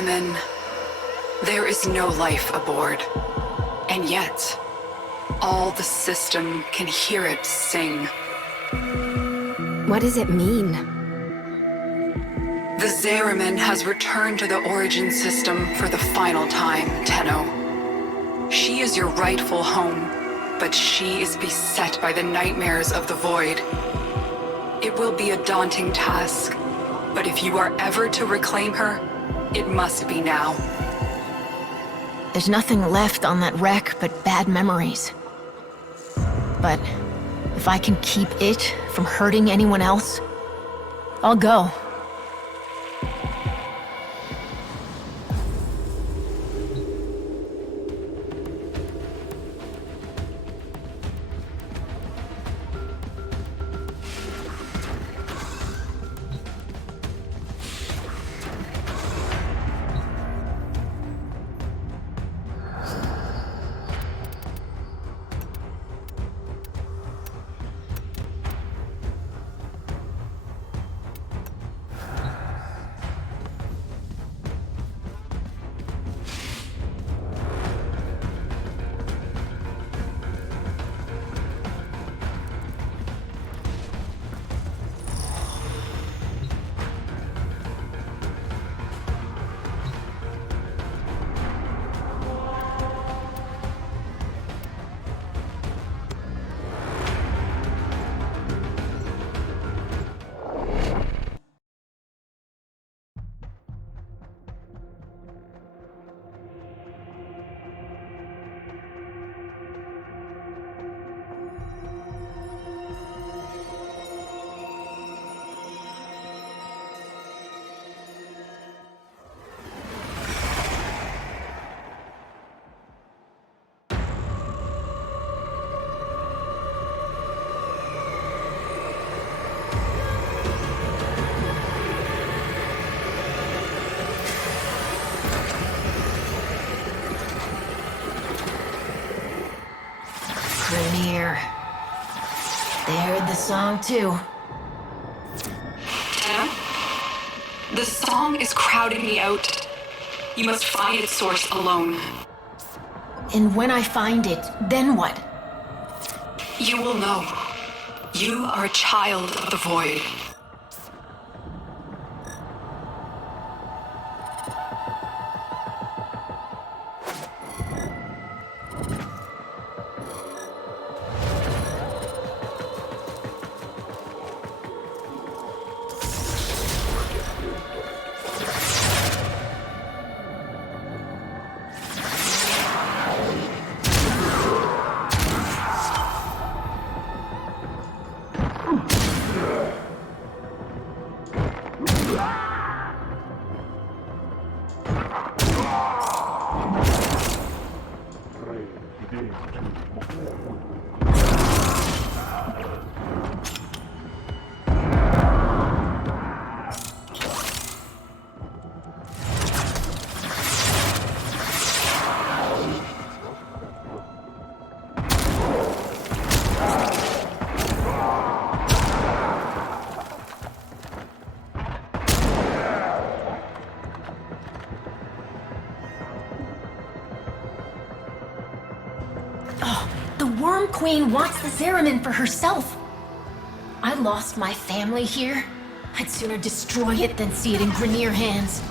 Zariman, there is no life aboard. And yet, all the system can hear it sing. What does it mean? The Zariman has returned to the origin system for the final time, Tenno. She is your rightful home, but she is beset by the nightmares of the void. It will be a daunting task, but if you are ever to reclaim her, it must be now. There's nothing left on that wreck but bad memories. But if I can keep it from hurting anyone else, I'll go. They heard the song too. Tenno? The song is crowding me out. You must find its source alone. And when I find it, then what? You will know. You are a child of the void. Queen wants the Zariman for herself. I lost my family here. I'd sooner destroy it than see it in Grineer hands.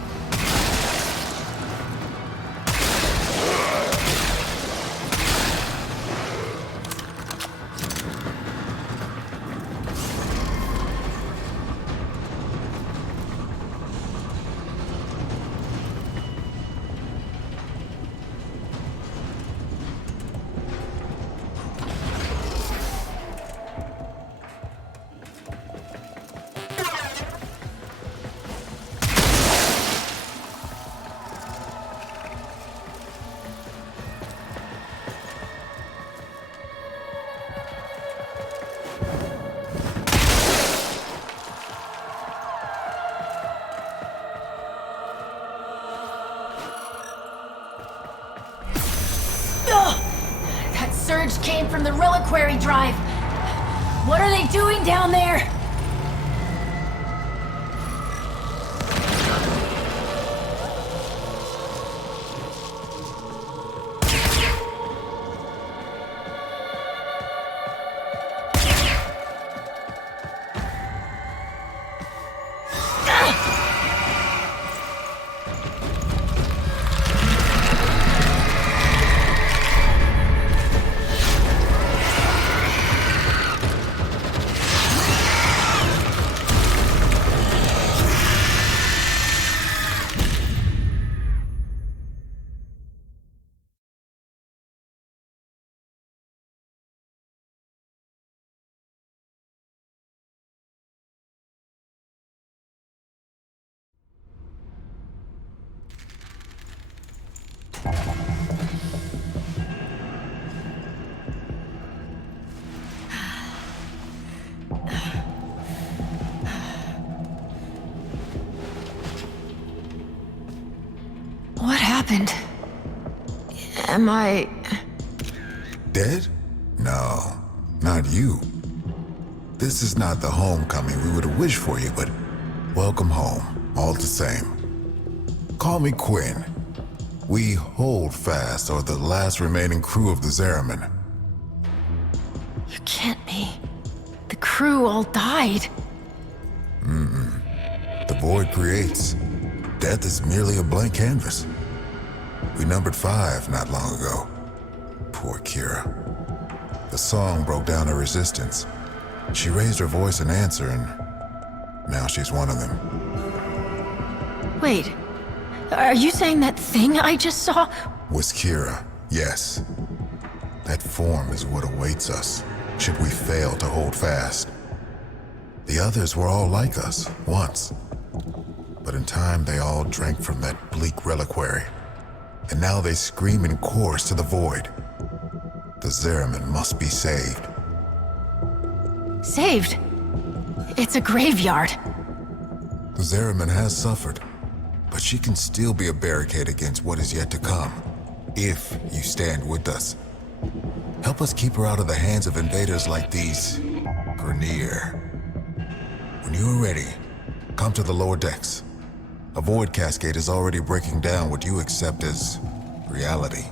Surge came from the reliquary drive. What are they doing down there? happened? Am I... Dead? No, not you. This is not the homecoming we would have wished for you, but welcome home, all the same. Call me Quinn. We hold fast are the last remaining crew of the Zariman. You can't be. The crew all died. The void creates. Death is merely a blank canvas. We numbered 5 not long ago. Poor Kira. The song broke down her resistance. She raised her voice in answer, and now she's one of them. Wait, are you saying that thing I just saw? Was Kira, yes. That form is what awaits us, should we fail to hold fast. The others were all like us, once. But in time, they all drank from that bleak reliquary. And now they scream in chorus to the void. The Zariman must be saved. Saved? It's a graveyard. The Zariman has suffered, but she can still be a barricade against what is yet to come, if you stand with us. Help us keep her out of the hands of invaders like these Grineer. When you are ready, come to the lower decks. A void cascade is already breaking down what you accept as reality.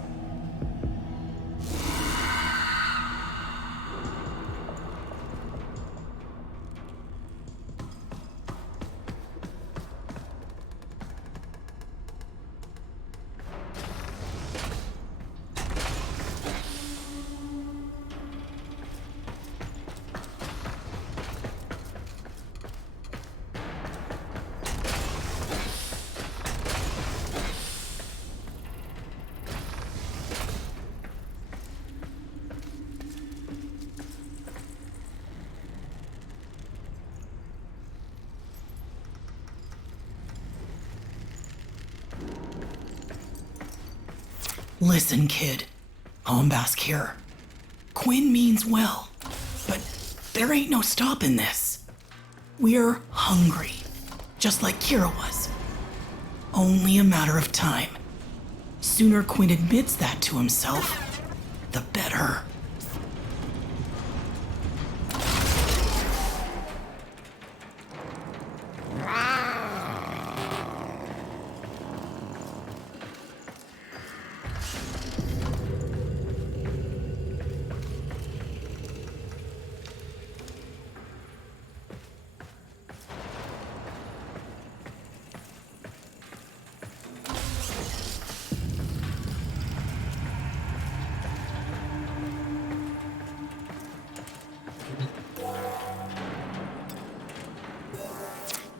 Listen, kid. Hombask here. Quinn means well, but there ain't no stopping this. We're hungry, just like Kira was. Only a matter of time. Sooner Quinn admits that to himself, the better.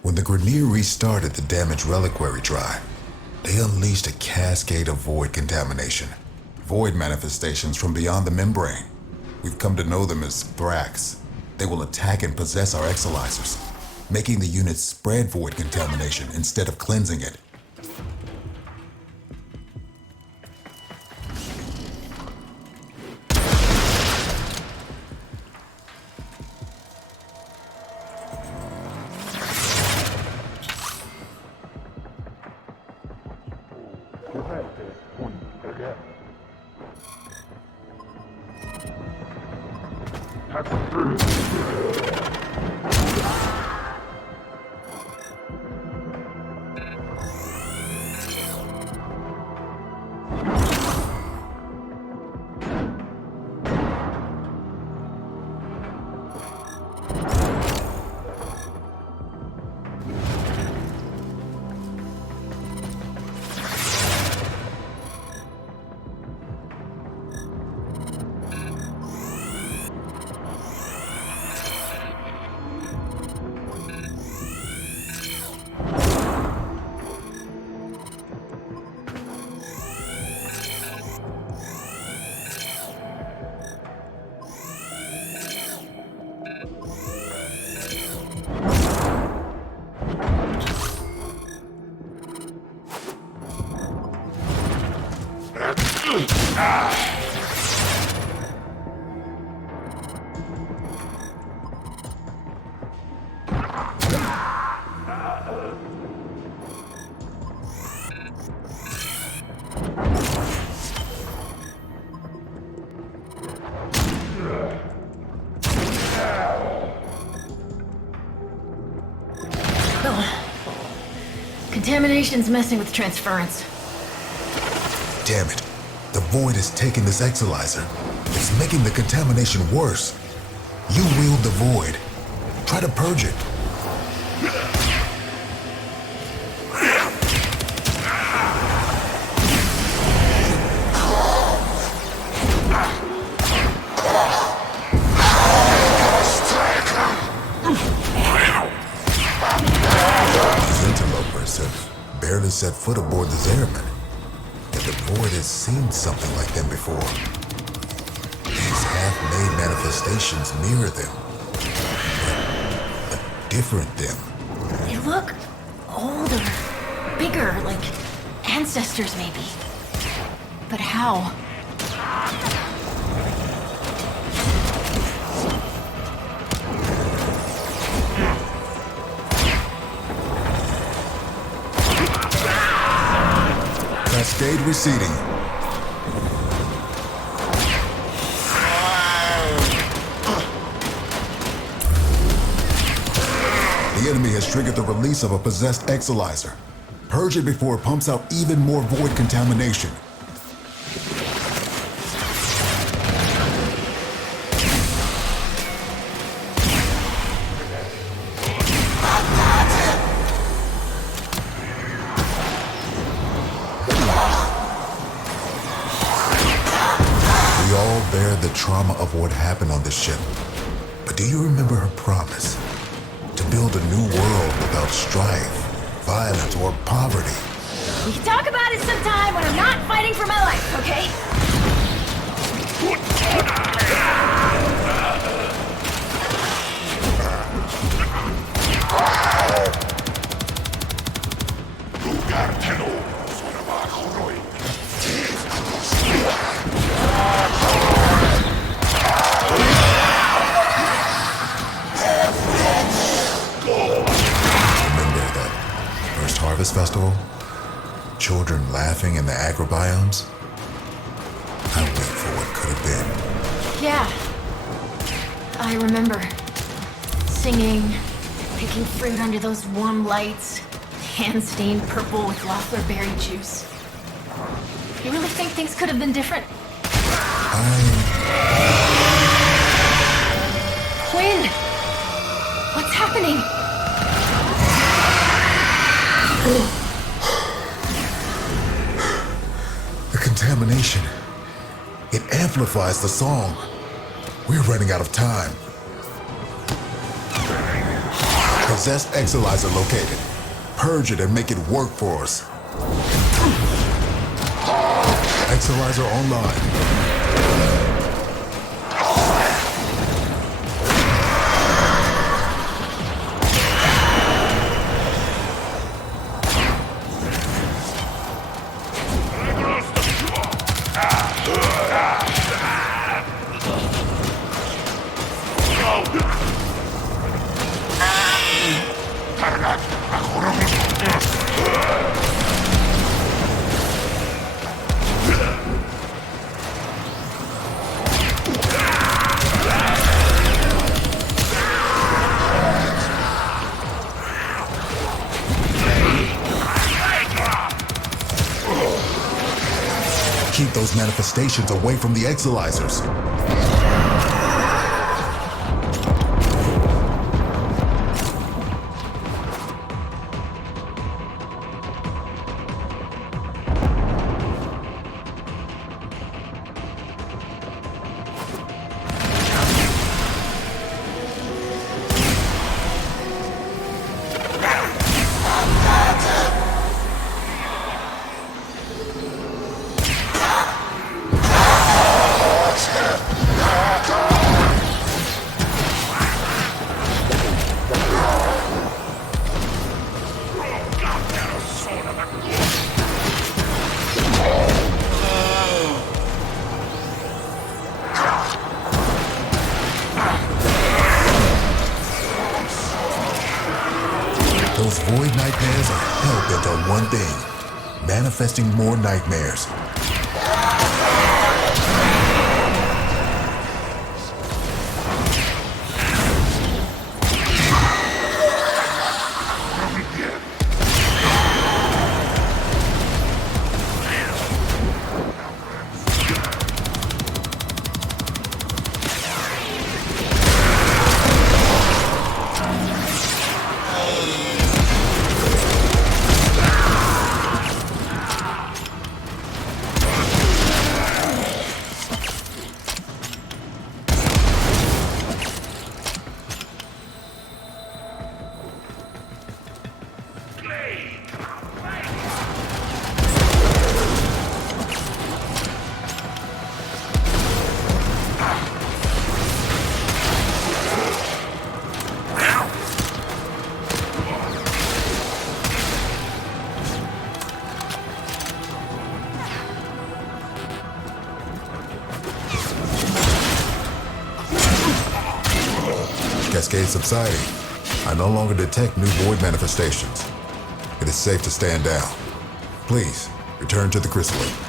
When the Grineer restarted the damaged reliquary drive, they unleashed a cascade of void contamination. Void manifestations from beyond the membrane. We've come to know them as Thrax. They will attack and possess our exolizers, making the units spread void contamination instead of cleansing it. contamination's messing with transference. Damn it. The void is taking this exolyzer. It's making the contamination worse. You wield the void. Try to purge it. These interlopers have barely set foot aboard the Zariman. Yet the void has seen something like them before. These half-made manifestations mirror them. But a different them. They look older, bigger, like ancestors maybe. But how? Cascade receding. The enemy has triggered the release of a possessed exolyzer. Purge it before it pumps out even more void contamination. We all bear the trauma of what happened on this ship. But do you remember her promise? To build a new world without strife, violence, or poverty. We can talk about it sometime when I'm not fighting for my life, okay? Remember that first harvest festival? Children laughing in the agrobiomes? I wait for what could have been. Yeah. I remember. Singing, picking fruit under those warm lights, hands stained purple with Loeffler berry juice. You really think things could have been different? Quinn! What's happening? The contamination. It amplifies the song. We're running out of time. Possessed exolyzer located. Purge it and make it work for us. Exolyzer online. Keep those manifestations away from the exolyzers. Those void nightmares are hell-bent on one thing: manifesting more nightmares. Cascade subsiding, I no longer detect new void manifestations. It is safe to stand down. Please, return to the chrysalis.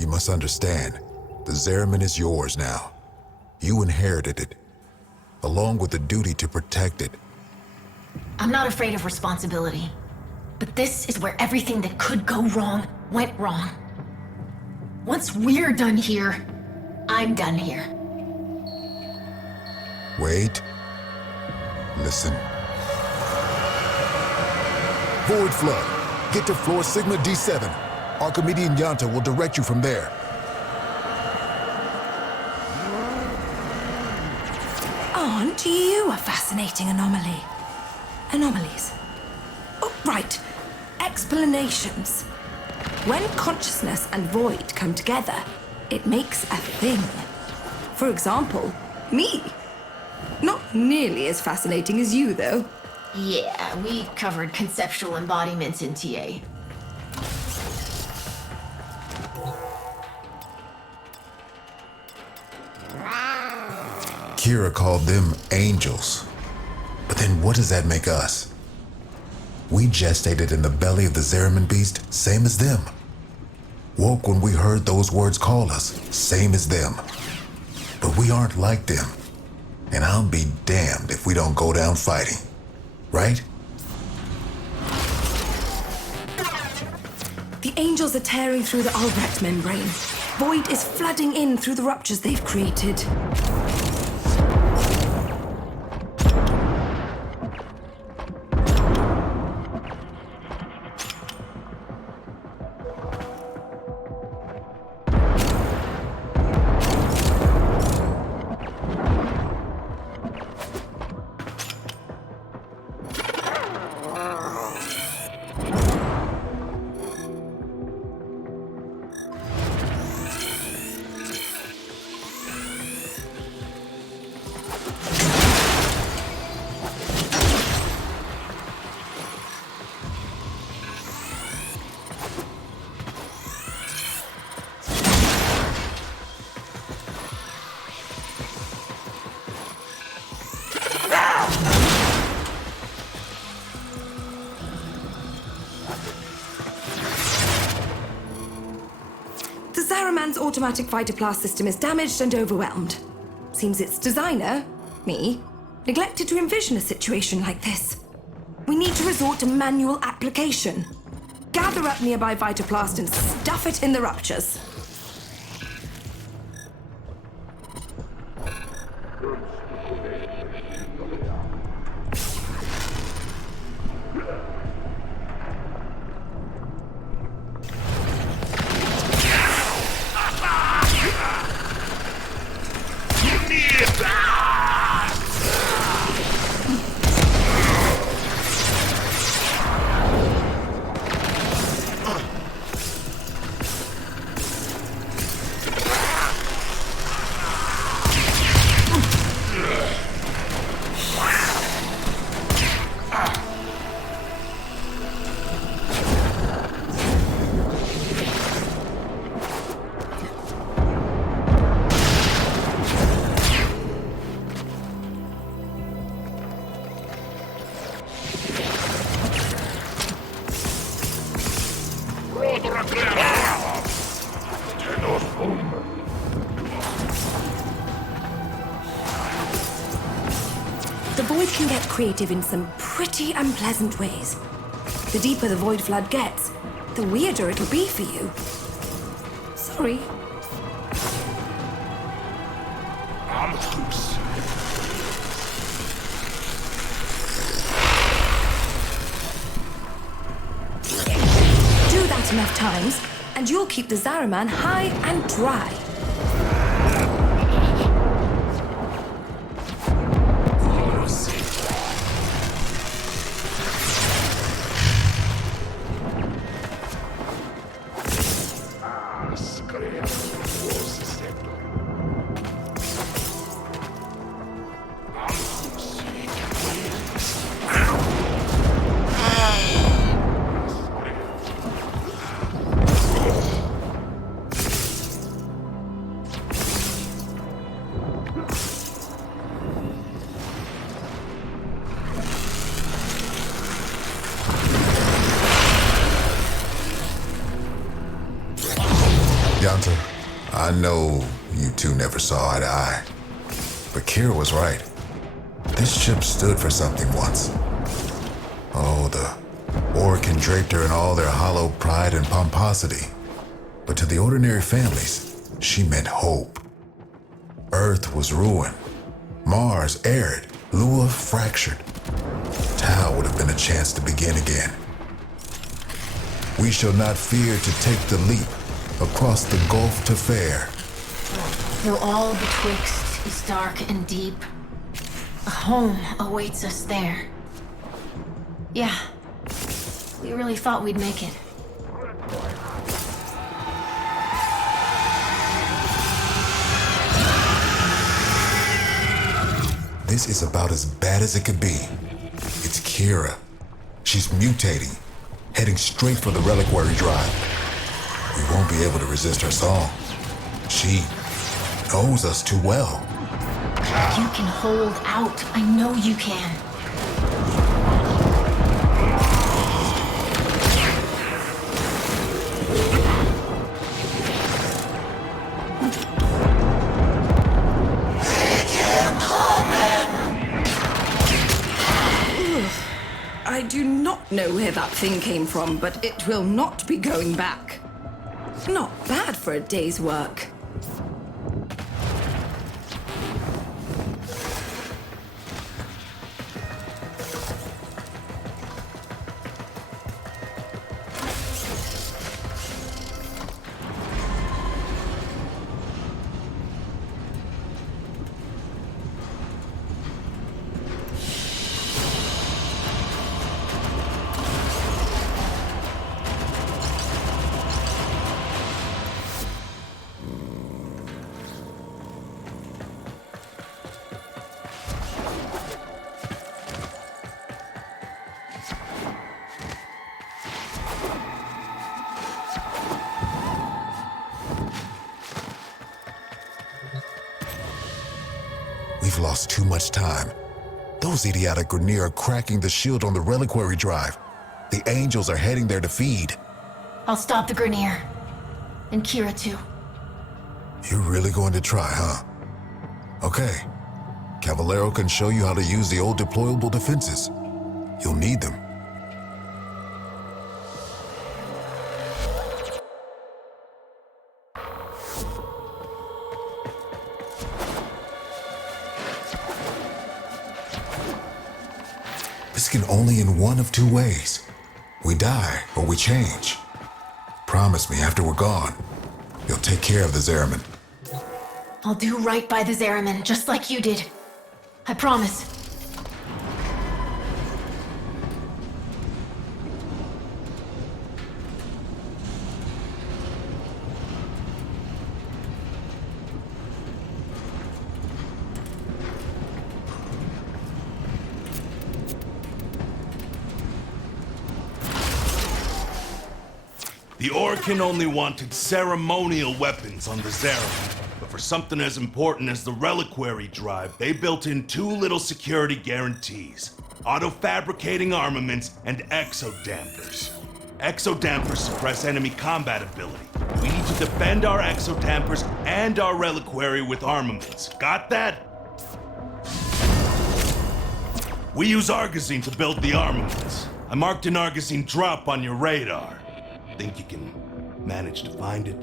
You must understand, the Zariman is yours now. You inherited it, along with the duty to protect it. I'm not afraid of responsibility. But this is where everything that could go wrong went wrong. Once we're done here, I'm done here. Wait. Listen. Void flood. Get to floor Sigma D7. Archimedean Yanta will direct you from there. Aren't you a fascinating anomaly? Anomalies. Oh, right. Explanations. When consciousness and void come together, it makes a thing. For example, me. Not nearly as fascinating as you, though. Yeah, we covered conceptual embodiments in TA. Kira called them angels. But then what does that make us? We gestated in the belly of the Zariman beast, same as them. Woke when we heard those words call us, same as them. But we aren't like them. And I'll be damned if we don't go down fighting. Right? The angels are tearing through the Albrecht membrane. Void is flooding in through the ruptures they've created. Zariman's automatic fighter blast system is damaged and overwhelmed. Seems its designer, me, neglected to envision a situation like this. We need to resort to manual application. Gather up nearby Vitoplast and stuff it in the ruptures. The void can get creative in some pretty unpleasant ways. The deeper the void flood gets, the weirder it'll be for you. Sorry. Do that enough times, and you'll keep the Zariman high and dry. Yanta, I know you two never saw eye to eye, but Kira was right. This ship stood for something once. Oh, the Orokin draped her in all their hollow pride and pomposity. But to the ordinary families, she meant hope. Earth was ruined, Mars arid, Lua fractured. Tau would have been a chance to begin again. We shall not fear to take the leap across the gulf to fair. Though all betwixt is dark and deep, a home awaits us there. Yeah, we really thought we'd make it. This is about as bad as it could be. It's Kira. She's mutating, heading straight for the reliquary drive. We won't be able to resist her song. She knows us too well. You can hold out. I know you can. I do not know where that thing came from, but it will not be going back. Not bad for a day's work. We've lost too much time. Those idiotic Grineer are cracking the shield on the reliquary drive. The angels are heading there to feed. I'll stop the Grineer. And Kira too. You're really going to try, huh? Okay. Cavallero can show you how to use the old deployable defenses. You'll need them. This can only end one of two ways. We die or we change. Promise me after we're gone, you'll take care of the Zariman. I'll do right by the Zariman, just like you did. I promise. The Orokin only wanted ceremonial weapons on the Zariman, but for something as important as the reliquary drive, they built in two little security guarantees: auto-fabricating armaments and exo-dampers. Exodampers suppress enemy combat ability. We need to defend our exodampers and our reliquary with armaments. Got that? We use Argosine to build the armaments. I marked an Argosine drop on your radar. Think you can manage to find it?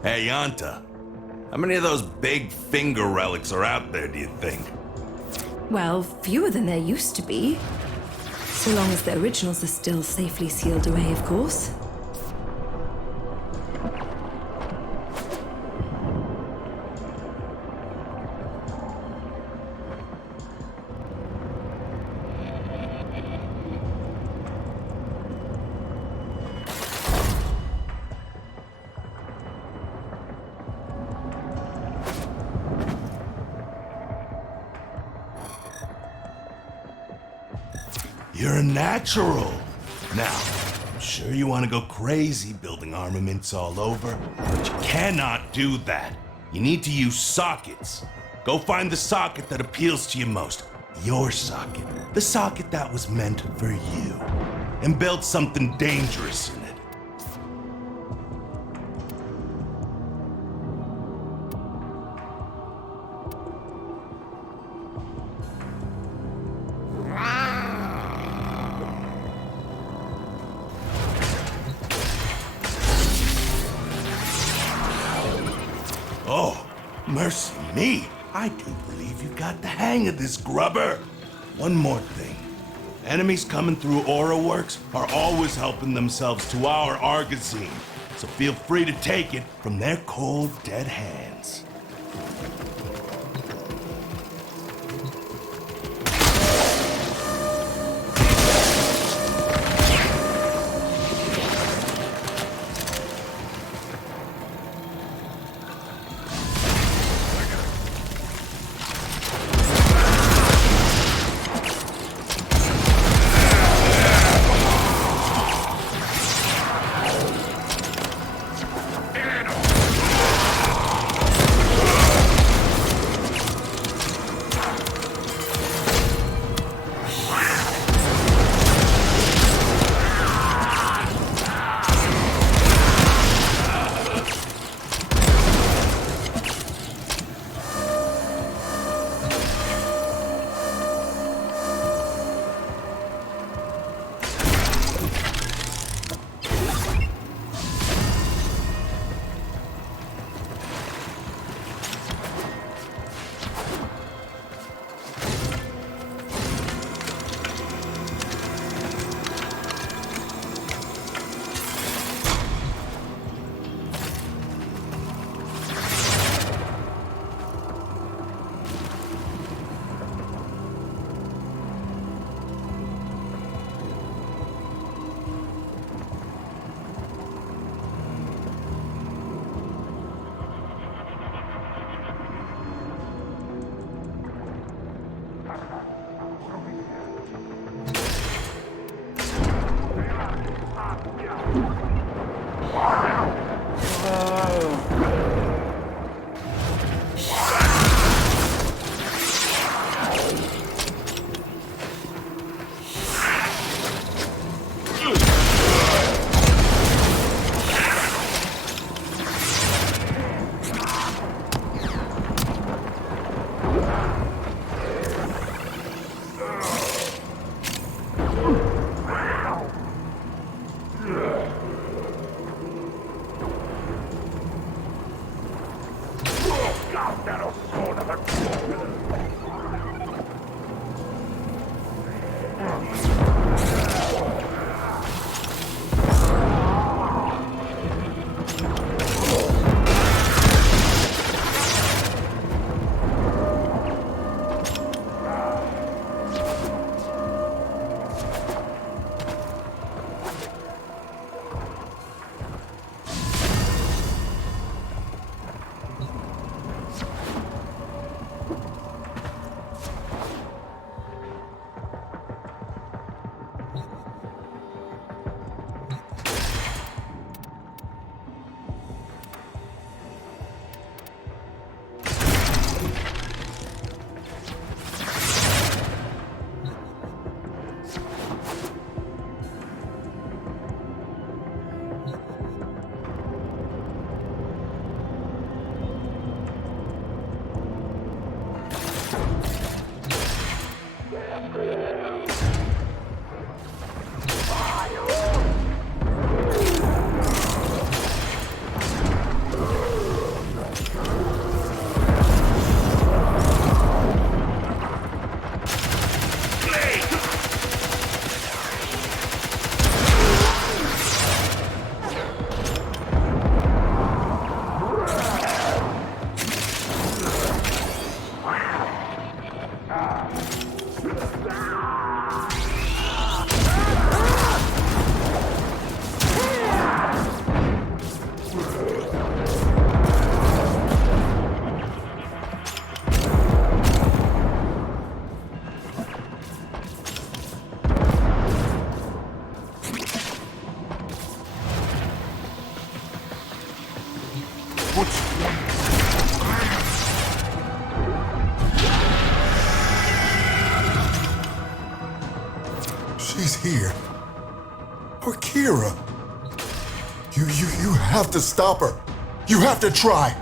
Hey, Yanta. How many of those big finger relics are out there, do you think? Well, fewer than there used to be. So long as the originals are still safely sealed away, of course. You're a natural. Now, I'm sure you want to go crazy building armaments all over, but you cannot do that. You need to use sockets. Go find the socket that appeals to you most. Your socket. The socket that was meant for you. And build something dangerous in it. Oh, mercy me. I do believe you got the hang of this, grubber. One more thing. Enemies coming through Aura Works are always helping themselves to our Argosine, so feel free to take it from their cold, dead hands. She's here. Or Kira. You have to stop her. You have to try.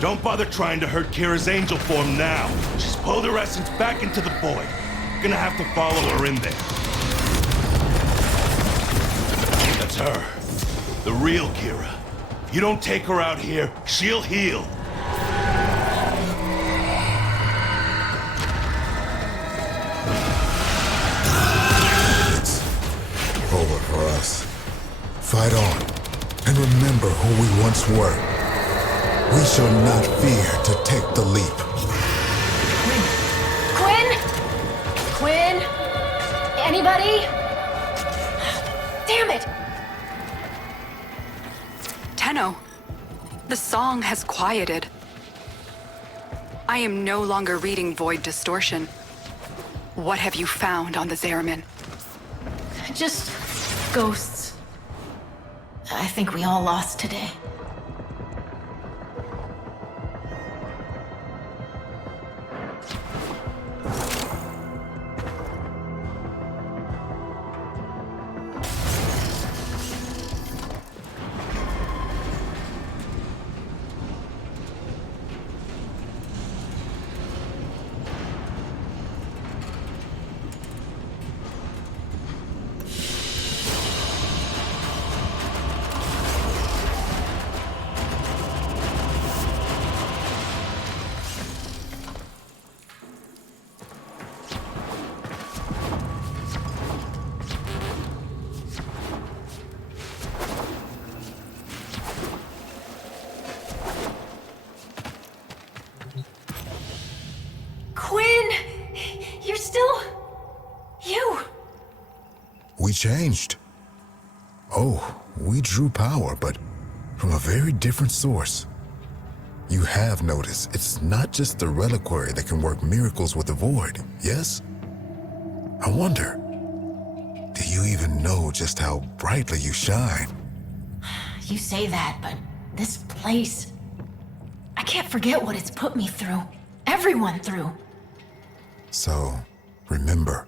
Don't bother trying to hurt Kira's angel form now. She's pulled her essence back into the void. Gonna have to follow her in there. That's her. The real Kira. You don't take her out here, she'll heal. It's over for us. Fight on. And remember who we once were. We shall not fear to take the leap. Quinn? Quinn? Anybody? Damn it! Tenno, the song has quieted. I am no longer reading Void Distortion. What have you found on the Zariman? Just ghosts. I think we all lost today. Quinn! You're still... you! We changed. Oh, we drew power, but from a very different source. You have noticed it's not just the reliquary that can work miracles with the void, yes? I wonder, do you even know just how brightly you shine? You say that, but this place... I can't forget what it's put me through. Everyone through. So, remember,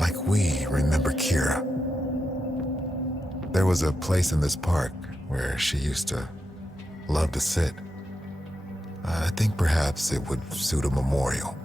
like we remember Kira. There was a place in this park where she used to love to sit. I think perhaps it would suit a memorial.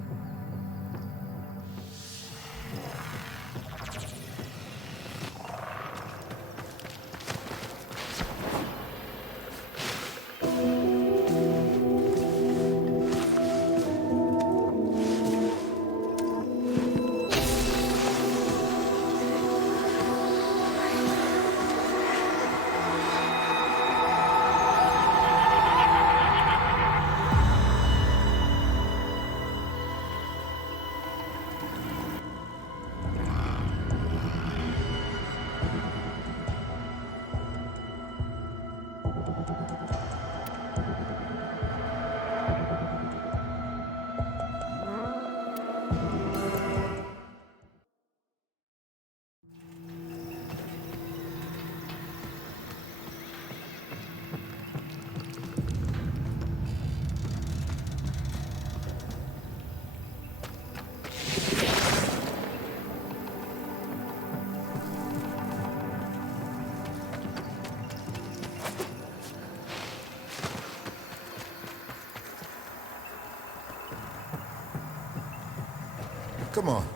Come on.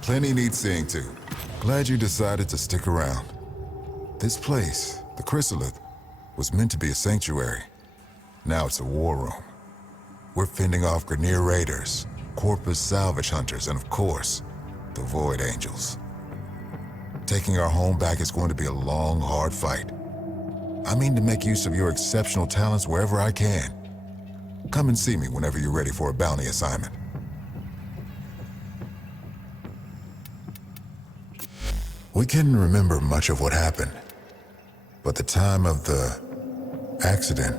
Plenty needs seeing to. Glad you decided to stick around. This place, the Chrysalith, was meant to be a sanctuary. Now it's a war room. We're fending off Grineer raiders, Corpus salvage hunters, and of course, the Void Angels. Taking our home back is going to be a long, hard fight. I mean to make use of your exceptional talents wherever I can. Come and see me whenever you're ready for a bounty assignment. We can remember much of what happened, but the time of the accident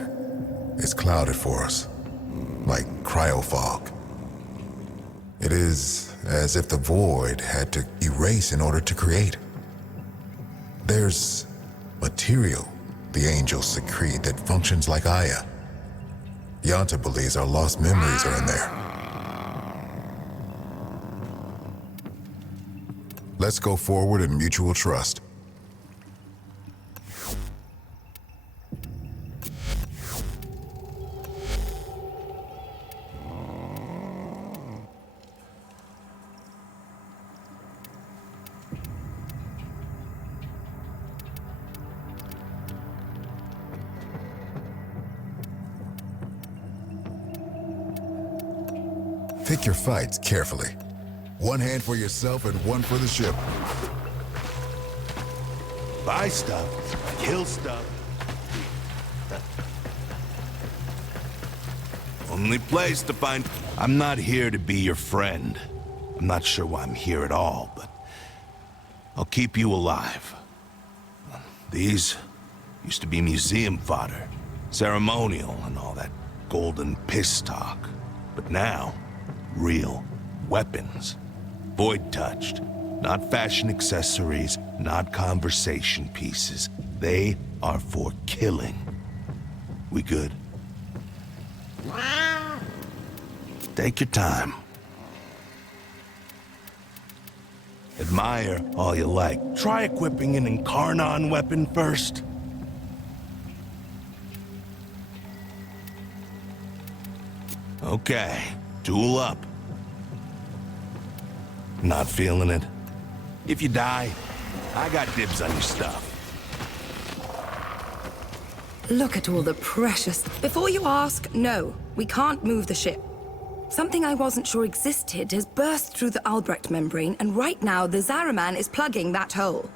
is clouded for us, like cryofog. It is as if the Void had to erase in order to create. There's material the angels secrete that functions like Aya. Yanta believes our lost memories are in there. Let's go forward in mutual trust. Pick your fights carefully. One hand for yourself and one for the ship. Buy stuff, kill stuff. Only place to find... I'm not here to be your friend. I'm not sure why I'm here at all, but I'll keep you alive. These used to be museum fodder, ceremonial and all that golden piss talk. But now, real weapons. Void touched. Not fashion accessories, not conversation pieces. They are for killing. We good? Take your time. Admire all you like. Try equipping an Incarnon weapon first. Okay, tool up. Not feeling it? If you die, I got dibs on your stuff. Look at all the precious... Before you ask, no, we can't move the ship. Something I wasn't sure existed has burst through the Albrecht membrane, and right now the Zariman is plugging that hole.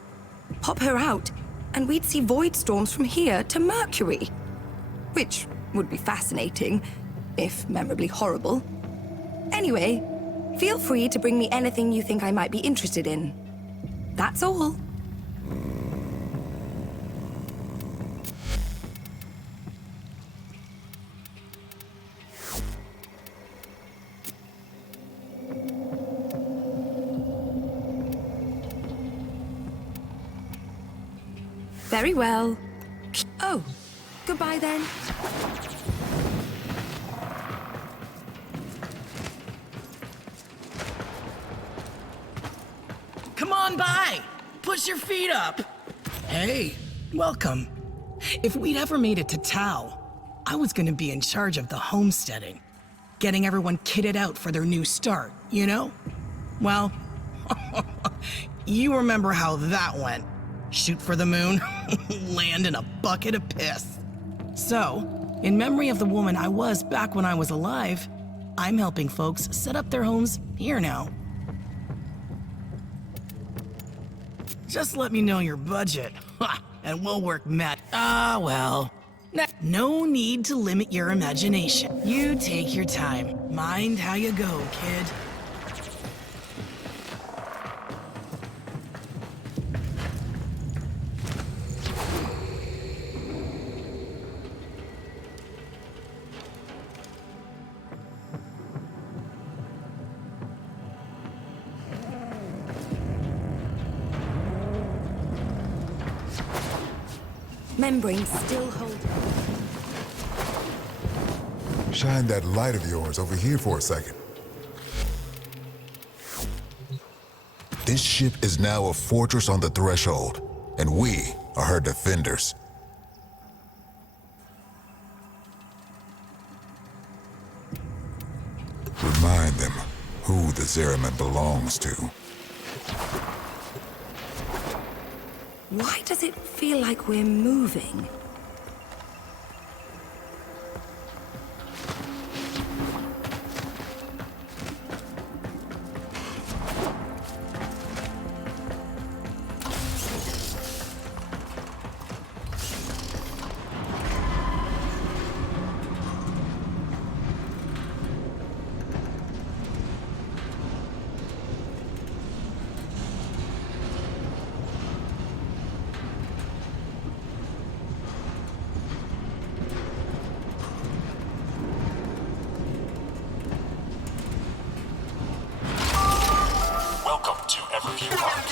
Pop her out, and we'd see void storms from here to Mercury. Which would be fascinating, if memorably horrible. Anyway, feel free to bring me anything you think I might be interested in. That's all. Very well. Oh, goodbye then. Come on by! Push your feet up! Hey, welcome. If we'd ever made it to Tau, I was gonna be in charge of the homesteading. Getting everyone kitted out for their new start, you know? Well, you remember how that went. Shoot for the moon, land in a bucket of piss. So, in memory of the woman I was back when I was alive, I'm helping folks set up their homes here now. Just let me know your budget, and we'll work well. No need to limit your imagination. You take your time. Mind how you go, kid. Membrane still holding. Shine that light of yours over here for a second. This ship is now a fortress on the threshold, and we are her defenders. Remind them who the Zariman belongs to. Why does it feel like we're moving? Welcome to Everview Park.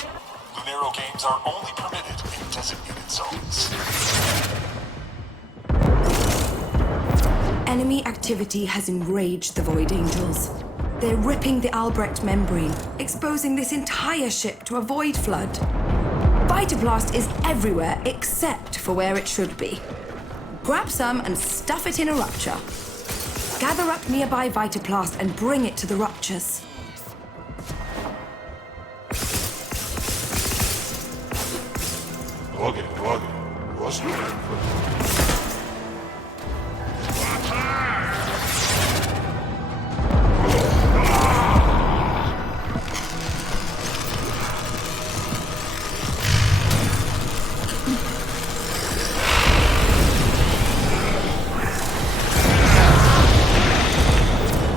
Lunaro games are only permitted in designated zones. Enemy activity has enraged the Void Angels. They're ripping the Albrecht membrane, exposing this entire ship to a void flood. Vitablast is everywhere except for where it should be. Grab some and stuff it in a rupture. Gather up nearby Vitablast and bring it to the ruptures.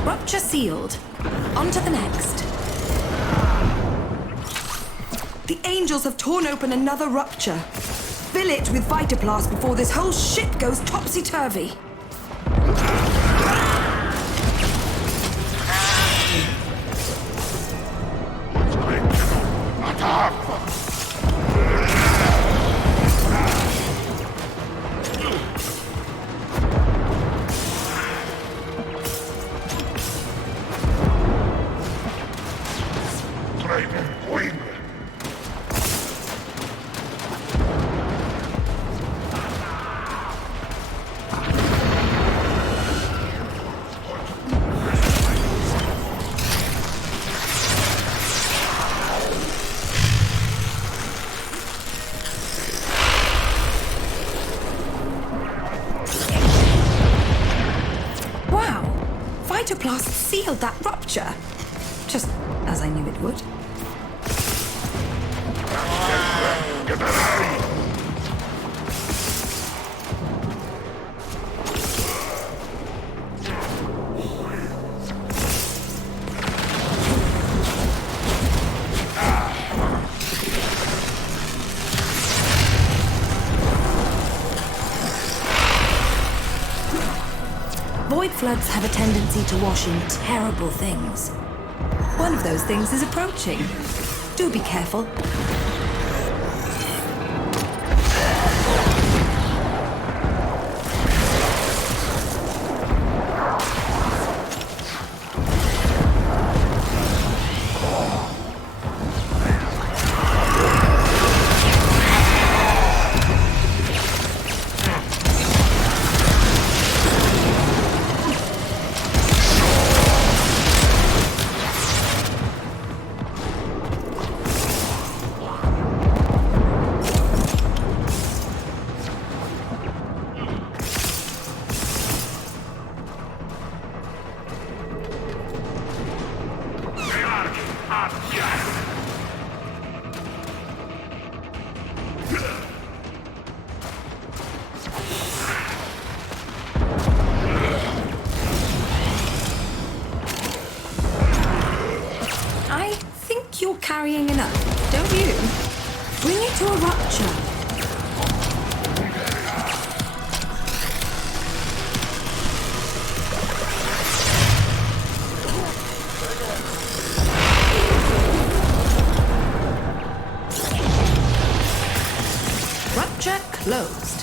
Rupture sealed. On to the next. The Angels have torn open another rupture. Fill it with Vitablast before this whole ship goes topsy-turvy. Vitablast sealed that rupture. Just as I knew it would. Void floods have a tendency to wash in terrible things. One of those things is approaching. Do be careful. You're carrying enough, don't you? Bring it to a rupture. Rupture closed.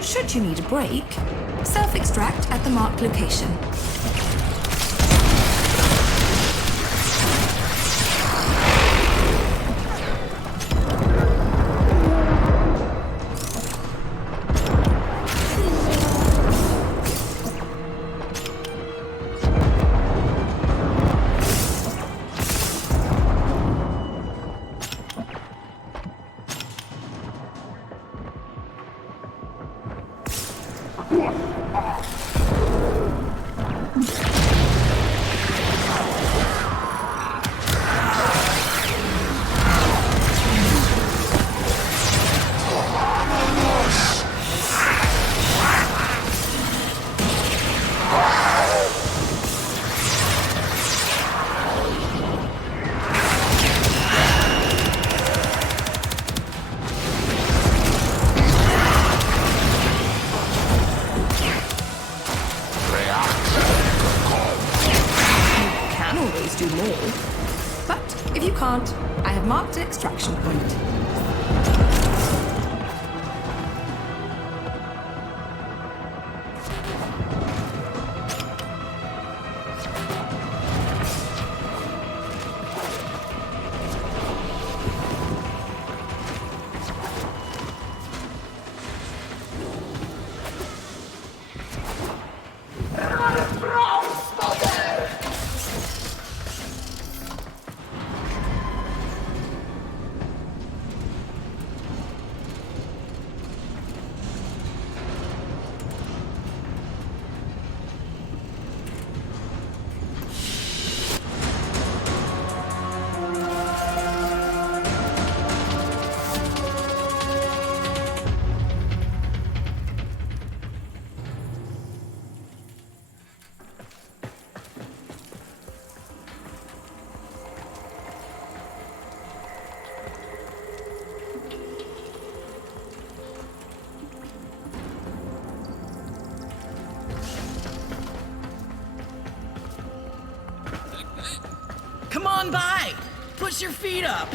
Should you need a break, self-extract at the marked location. I have marked an extraction point. Come on by! Push your feet up!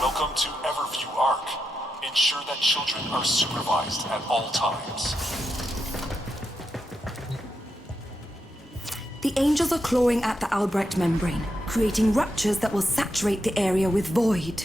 Welcome to Everview Arc. Ensure that children are supervised at all times. The angels are clawing at the Albrecht membrane, creating ruptures that will saturate the area with void.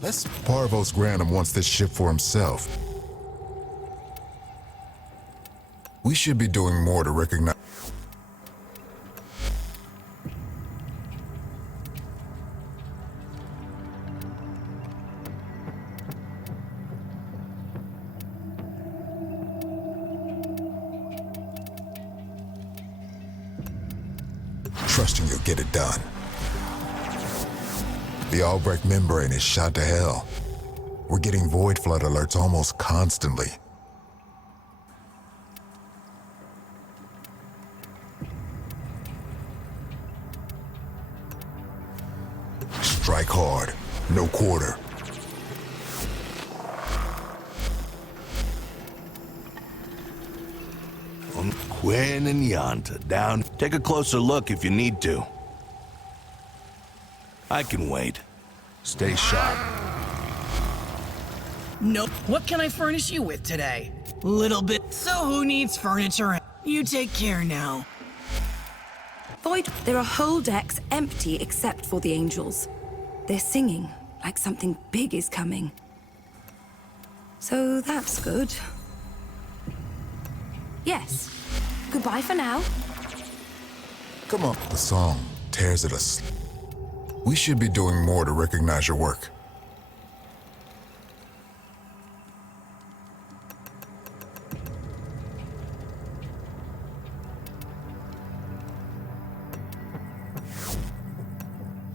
Let's Parvos Granum wants this ship for himself. We should be doing more to recognize. trusting you'll get it done. The Albrecht membrane is shot to hell. We're getting void flood alerts almost constantly. Strike hard, no quarter. Quinn and Yanta down. Take a closer look if you need to. I can wait. Stay sharp. Nope. What can I furnish you with today? Little bit. So who needs furniture? You take care now. Void, there are whole decks empty except for the angels. They're singing like something big is coming. So that's good. Yes. Goodbye for now. Come on. The song tears at us. We should be doing more to recognize your work.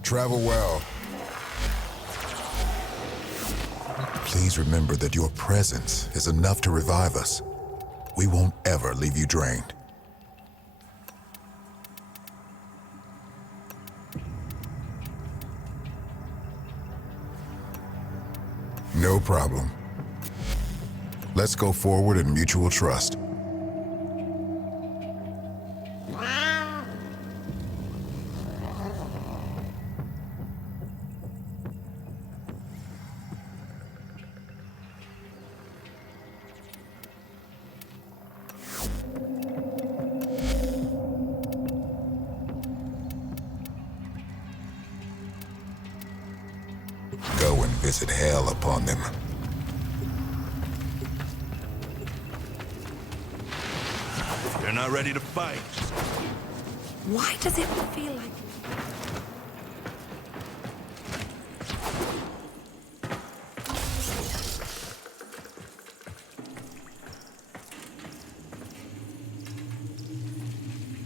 Travel well. Please remember that your presence is enough to revive us. We won't ever leave you drained. No problem. Let's go forward in mutual trust. Go and visit hell upon them. They're not ready to fight. Why does it feel like